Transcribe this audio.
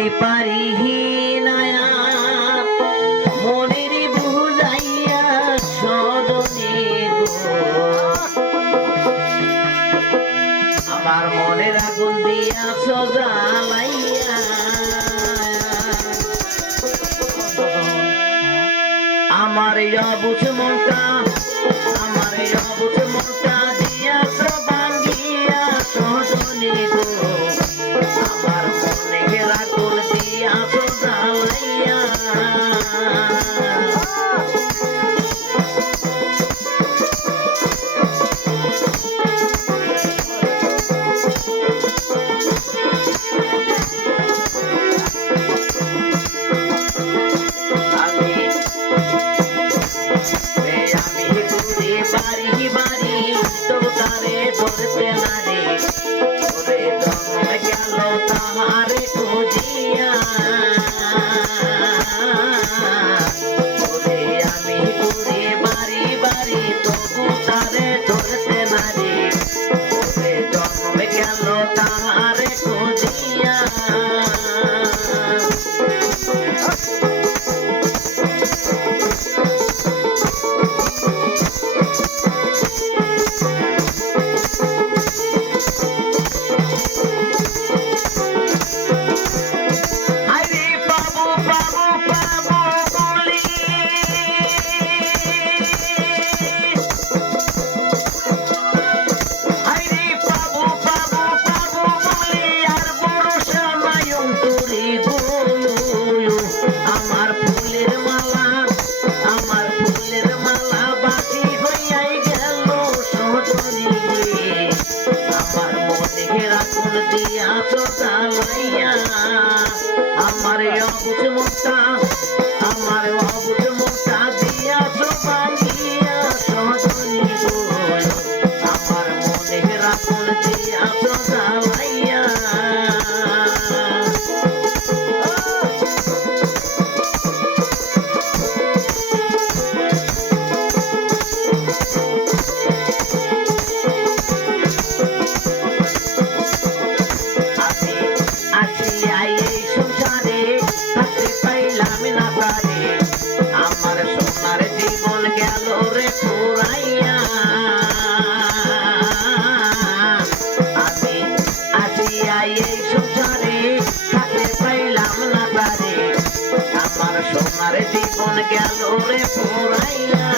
আমি পারিহি নায়া মনের বুঝাইয়া সদনে গো আমার মনের আগুন দিয়া সজালাইয়া আমার অবুঝ মনটা আমার অবুঝ মনটা দিয়া ভাঙ্গিয়া সদনে গো আমার মনের আগুন দিয়া সজালাইয়া বাড়ি বাড়ি তো তারে ধরতে না রে ওরে জন্ম গেল তাহারে খুঁজিয়া ওরে আমি ঘুরে বাড়ি বাড়ি তবু তারে ধরতে না রে ওরে জন্ম গেল তাহারে খুঁজিয়া আমার অবুঝ মনটা আমার অবুঝ মনটা দিয়া ভাঙ্গিয়া সজনী গো আমার মনের আগুন দিয়া জ্বালাইয়া আমার সোনার জীবন গেল রে পুরাইয়া আমি আসিয়া এই সংসারে থাকতে পাইলাম না তারে আমার সোনার জীবন গেল রে পুরাইয়া